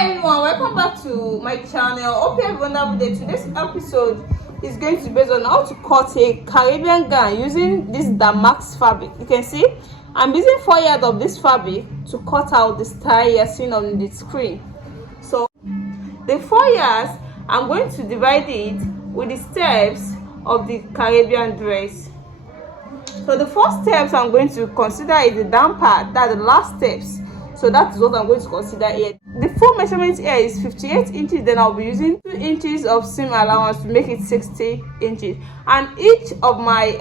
Hi everyone, welcome back to my channel. Hope you have a wonderful day. Today's episode is going to be based on how to cut a Caribbean gown using this damask fabric. You can see I'm using 4 yards of this fabric to cut out the style you're seeing on the screen. So the 4 yards, I'm going to divide it with the steps of the Caribbean dress. So the first steps I'm going to consider is the down part, that's the last steps. So that is what I'm going to consider here. The full measurement here is 58 inches. Then I'll be using 2 inches of seam allowance to make it 60 inches. And each of my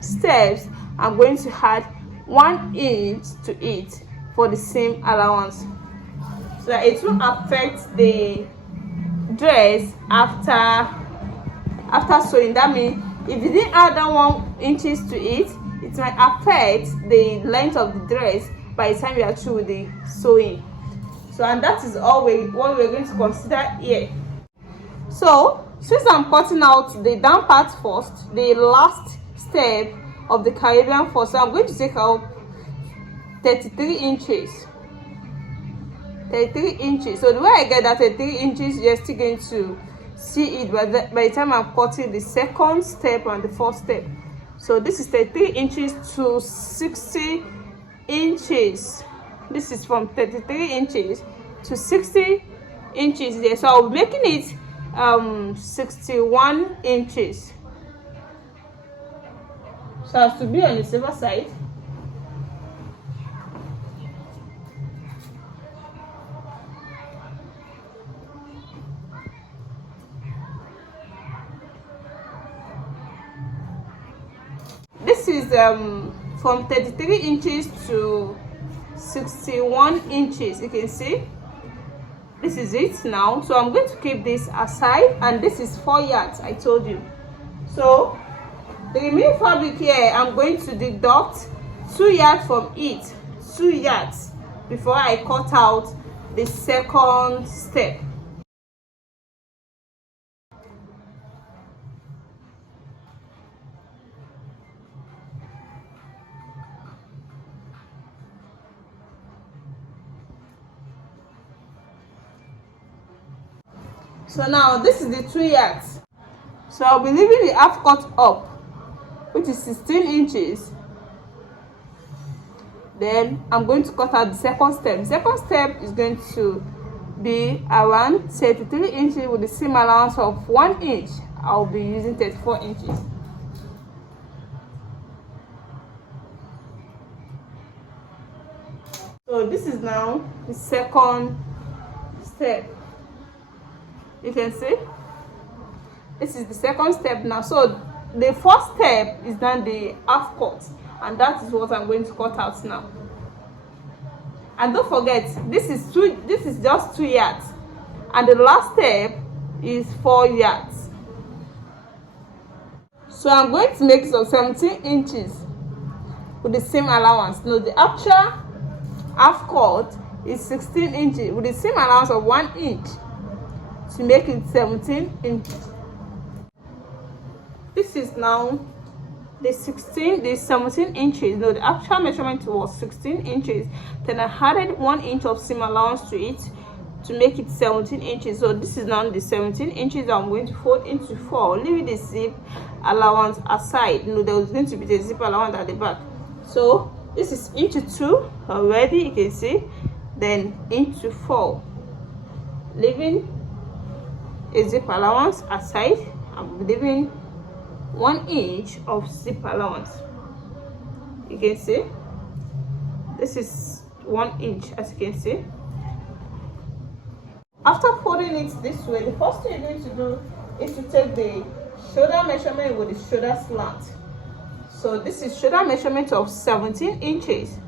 steps, I'm going to add 1 inch to it for the seam allowance, so that it will affect the dress after sewing. That means if you didn't add that 1 inch to it, it might affect the length of the dress by the time you are through with the sewing. So, and that is what we're going to consider here. So since I'm cutting out the down part first, the last step of the Caribbean first, so I'm going to take out 33 inches. 33 inches. So the way I get that 33 inches, you're still going to see it by the time I'm cutting the second step and the first step. So this is 33 inches to 60 inches. This is from 33 inches to 60 inches there. So I'll be making it 61 inches, so as to be on the safer side. This is from 33 inches to 61 inches. You can see this is it now. So I'm going to keep this aside, and this is 4 yards I told you. So the remaining fabric here, I'm going to deduct 2 yards from it, 2 yards, before I cut out the second step. So now this is the 2 yards. So I'll be leaving the half cut up, which is 16 inches. Then I'm going to cut out the second step. The second step is going to be around 33 inches with the seam allowance of 1 inch. I'll be using 34 inches. So this is now the second step. You can see this is the second step now. So the first step is done the half cut, and that is what I'm going to cut out now. And don't forget, this is just 2 yards, and the last step is 4 yards. So I'm going to make some 17 inches with the seam allowance. No, the actual half cut is 16 inches with the seam allowance of 1 inch to make it 17 inches. This is now the 17 inches. No, the actual measurement was 16 inches. Then I added 1 inch of seam allowance to it to make it 17 inches. So this is now the 17 inches. I'm going to fold into 4, leaving the zip allowance aside. No, there was going to be the zip allowance at the back. So this is into 2 already, you can see. Then into 4, leaving a zip allowance aside. I'm leaving 1 inch of zip allowance. You can see this is 1 inch, as you can see. After folding it this way, the first thing you're going to do is to take the shoulder measurement with the shoulder slant. So this is shoulder measurement of 17 inches.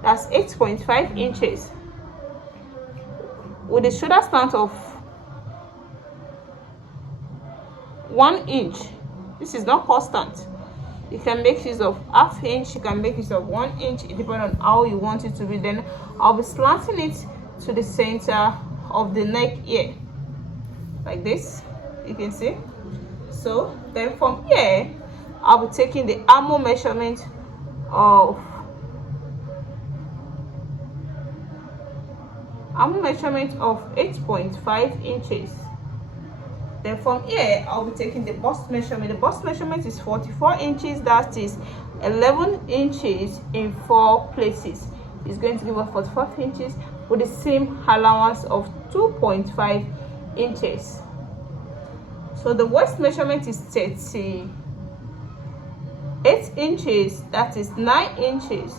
That's 8.5 inches with the shoulder slant of 1 inch. This is not constant. You can make use of ½ inch, you can make use of 1 inch, depending on how you want it to be. Then I'll be slanting it to the center of the neck here, like this, you can see. So then from here, I'll be taking the armhole measurement of arm measurement of 8.5 inches. Then from here I'll be taking the bust measurement. The bust measurement is 44 inches, that is 11 inches in 4 places. It's going to give us 45 inches with the same allowance of 2.5 inches. So the waist measurement is 38 inches, that is 9 inches.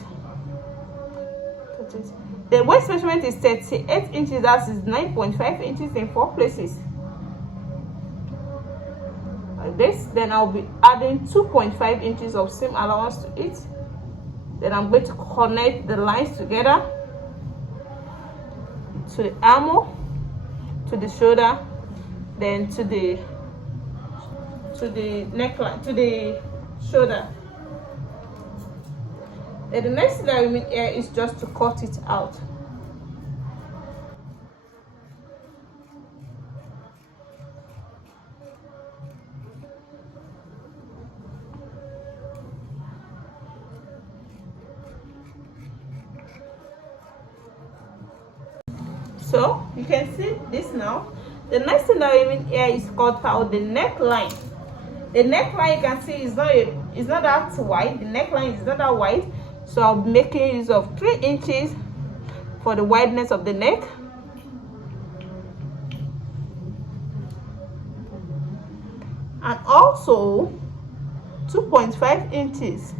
The waist measurement is 38 inches, that is 9.5 inches in 4 places. Like this. Then I'll be adding 2.5 inches of seam allowance to it. Then I'm going to connect the lines together to the armhole, to the shoulder, then to the neckline, to the shoulder. Then the next thing that we need here is just to cut it out. So you can see this now. The next thing that we need here is cut out the neckline. The neckline, you can see, is not that wide. The neckline is not that wide, so I'll be making use of 3 inches for the wideness of the neck, and also 2.5 inches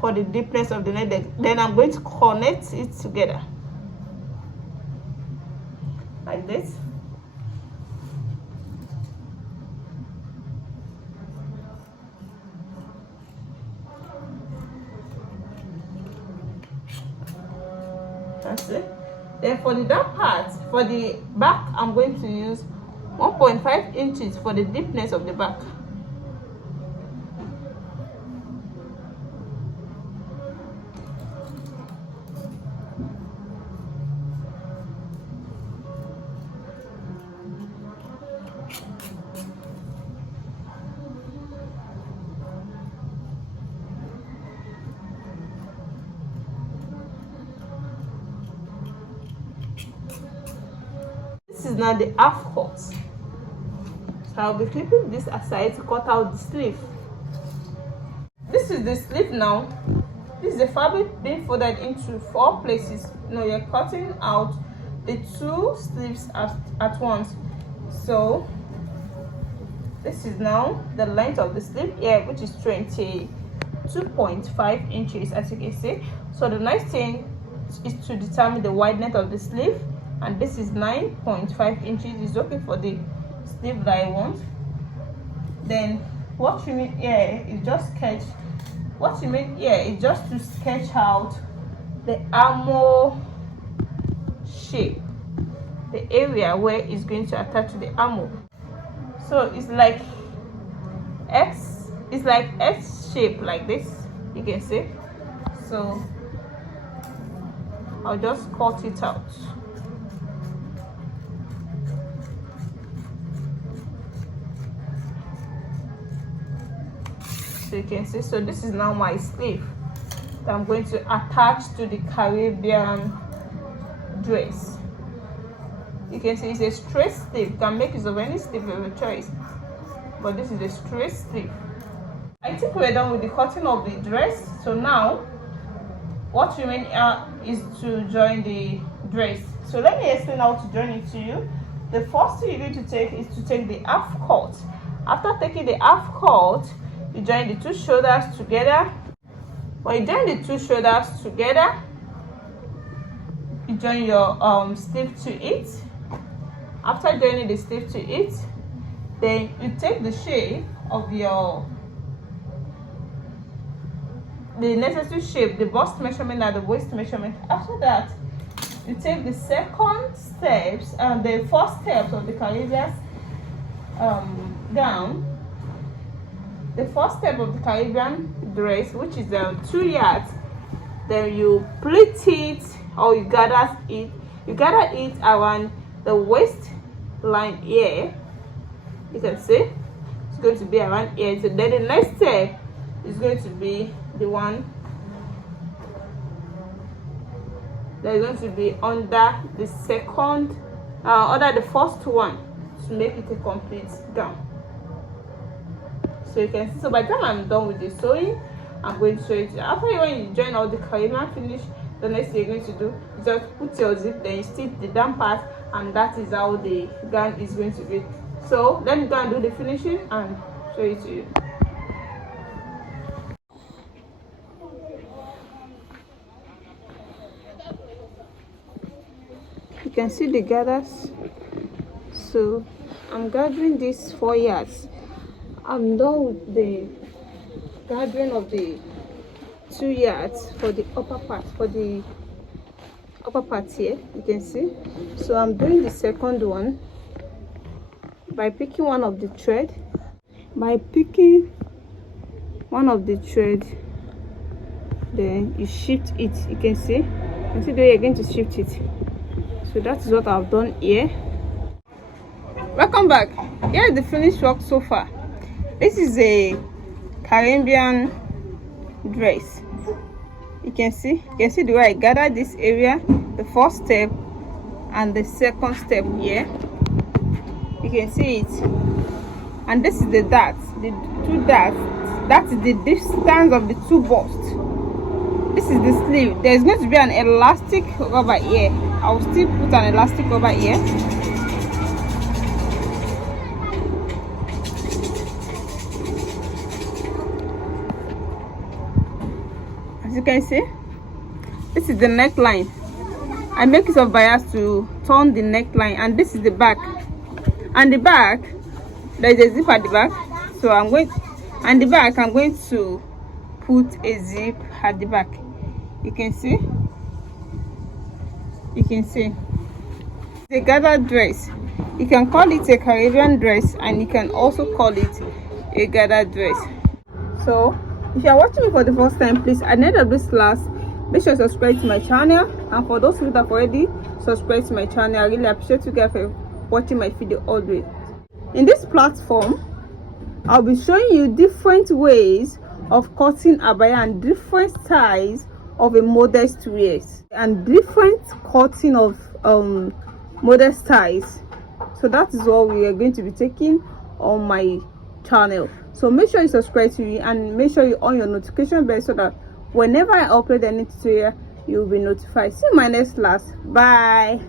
for the deepness of the neck. Then I'm going to connect it together like this. That's it. Then for the down part, for the back, I'm going to use 1.5 inches for the deepness of the back. This is now the half cut. So I'll be clipping this aside to cut out the sleeve. This is the sleeve now. This is the fabric being folded into 4 places. Now you're cutting out the 2 sleeves at once. So this is now the length of the sleeve here, which is 22.5 inches, as you can see. So the next thing is to determine the wideness of the sleeve, and this is 9.5 inches. Is okay for the sleeve that I want. Then what you need here is just sketch. What you mean here is just to sketch out the armhole shape, the area where it's going to attach to the armhole. So it's like X shape, like this, you can see. So I'll just cut it out. So you can see, so this is now my sleeve that I'm going to attach to the Caribbean dress. You can see it's a straight sleeve. You can make use of any sleeve of your choice, but this is a straight sleeve. I think we're done with the cutting of the dress. So now what remains is to join the dress. So let me explain how to join it to you. The first thing you're going to take is to take the half cut. After taking the half cut, you join the 2 shoulders together. When you join the 2 shoulders together, you join your sleeve to it. After joining the sleeve to it, then you take the shape of the necessary shape, the bust measurement and the waist measurement. After that, you take the second steps and the first steps of the Caribbean gown. The first step of the Caribbean dress, which is 2 yards, then you pleat it, or you gather it around the waist line here. You can see it's going to be around here. So then the next step is going to be the one that is going to be under the second under the first one to make it a complete gown. So you can see, so by the time I'm done with the sewing, I'm going to show you. After when you join all the Caribbean finish, the next thing you're going to do is just put your zip, then you stitch the down part, and that is how the gown is going to be. So let me go and do the finishing and show it to you. You can see the gathers. So I'm gathering these 4 yards. I'm done with the gathering of the 2 yards for the upper part, here, you can see. So I'm doing the second one by picking one of the thread. Then you shift it. You can see the way you're going to shift it. So that is what I've done here. Welcome back. Here is the finished work so far. This is a Caribbean dress. You can see the way I gathered this area, the first step and the second step here. You can see it. And this is the darts, the 2 darts. That is the distance of the 2 busts. This is the sleeve. There is going to be an elastic over here. I will still put an elastic over here. As you can see, this is the neckline. I make use of bias to turn the neckline, and this is the back. And the back, there is a zip at the back. So I'm going to put a zip at the back. You can see. The gathered dress. You can call it a Caribbean dress, and you can also call it a gathered dress. So if you are watching me for the first time, please, at the end of this class, make sure you subscribe to my channel. And for those who have already subscribed to my channel, I really appreciate you guys for watching my video all the way. In this platform, I'll be showing you different ways of cutting abaya and different styles of a modest waist and different cutting of modest styles. So that is what we are going to be taking on my channel. So make sure you subscribe to me and make sure you on your notification bell so that whenever I upload any tutorial, you will be notified. See you in my next class. Bye.